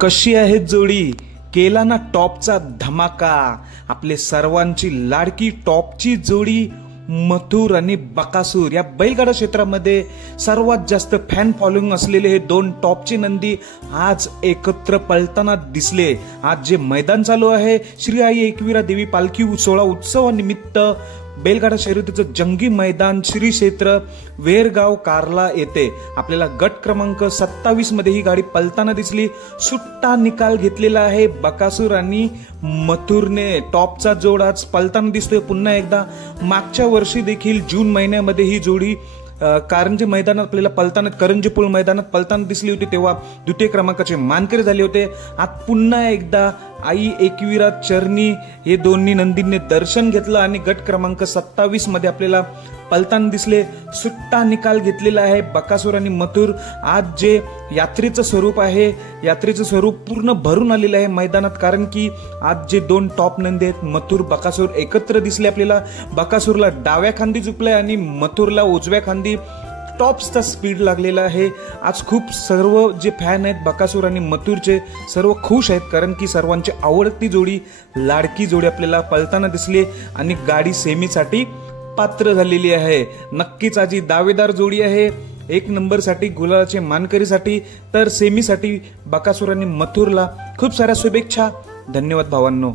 कशी आहे जोडी, केला ना टॉपचा धमाका। आपले सर्वांची लाडकी टॉपची जोडी मथुर आणि बकासूर या बैलगाडा क्षेत्रामध्ये सर्वात जास्त फॅन फॉलोइंग असलेले हे दोन टॉपचे नंदी आज एकत्र पळताना दिसले। आज जे मैदान चालू आहे श्री आई एकविरा देवी पालखी सोहळा उत्सवानिमित्त बैलगाडा शर्यतीचं जंगी मैदान श्री क्षेत्र वेरगाव कार्ला येथे आपल्याला गट क्रमांक 27 मध्ये ही गाडी पळताना दिसली। सुट्टा निकाल घेतलेला आहे बकासूर आणि मथुरने। टॉपचा जोड आज पळताना दिसतोय पुन्हा एकदा। मागच्या वर्षी देखील जून महिन्यामध्ये ही जोडी कारंजे मैदानात आपल्याला पळताना करंजीपूल मैदानात पळताना दिसली होती, तेव्हा द्वितीय क्रमांकाचे मानकरी झाले होते। आज पुन्हा एकदा आई एकविरा चरणी हे दोन्ही नंदींनी दर्शन घेतलं आणि गट क्रमांक 27 मध्ये आपल्याला पळताना दिसले। सुट्टा निकाल घेतलेला आहे बकासूर आणि मथुर। आज जे यात्रेचं स्वरूप आहे, यात्रेचं स्वरूप पूर्ण भरून आलेलं आहे मैदानात, कारण की आज जे दोन टॉप नंदी आहेत मथुर बकासूर एकत्र दिसले आपल्याला। बकासूरला डाव्या खांदी झुकलंय आणि मथुरला उजव्या खांदी टॉपचा स्पीड लागलेला आहे। आज खूप सर्व जे फॅन आहेत बकासूर आणि मथुरचे सर्व खुश आहेत, कारण की सर्वांची आवडती जोडी लाडकी जोडी आपल्याला पळताना दिसली आणि गाडी सेमीसाठी पात्र झालेली आहे। नक्कीच आज ही दावेदार जोडी आहे। एक नंबरसाठी गुलालाचे मानकरीसाठी तर सेमीसाठी बकासूर आणि मथुरला खूप साऱ्या शुभेच्छा। धन्यवाद भावांनो।